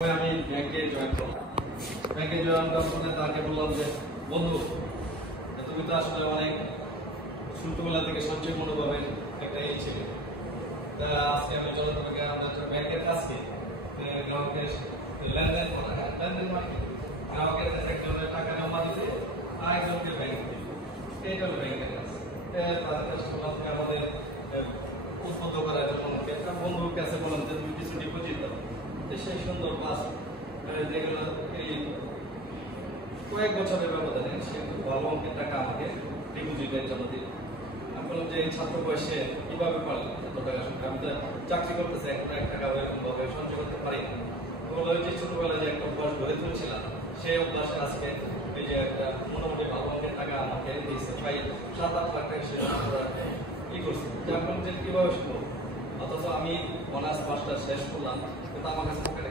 আমি ব্যাংকে জয়েন করলাম। ব্যাংকে জয়েন করার তাকে বললাম যে বন্ধু, তুমি তো আসলে অনেক ছোটবেলা থেকে সঞ্চয় মনোভাবের একটা এই ছিল। তা আজকে আমি চলে তোমাকে আমাদের ব্যাংকের কাছে গ্রাহকের লেনদেন করা, লেনদেন মানে গ্রাহকের কাছে একজনের টাকা জমা দিতে আর একজনকে ব্যাংক দিতে, এইটা হলো ব্যাংকের কাজ। তাদের কাছে বললাম যে আমাদের উদ্বুদ্ধ করার জন্য একটা বন্ধুর কাছে বললাম যে তুমি কিছু ডিপোজিট দাও। সেই সুন্দর ক্লাস যেগুলো এই কয়েক বছরের ব্যবধানে সে ভালো অঙ্কের টাকা আমাকে ডিপোজিটের জন্য দিল। আমি বললাম যে এই ছাত্র বয়সে কিভাবে পারলাম এত টাকা সংখ্যা, আমি তো চাকরি করতেছি, এখন 1 টাকা এরকম ভাবে সঞ্চয় করতে পারি না। বললো ওই যে ছোটবেলায় যে একটা অভ্যাস গড়ে তুলছিলাম, সেই অভ্যাসে আজকে এই যে একটা মোটামুটি ভালো অঙ্কের টাকা আমাকে দিয়েছে, প্রায় 7-8 লাখ টাকা সে ই করছে। এখন যে কিভাবে শুনবো, অথচ আমি অনার্স মাস্টার শেষ করলাম কিন্তু আমার কাছে পকেটে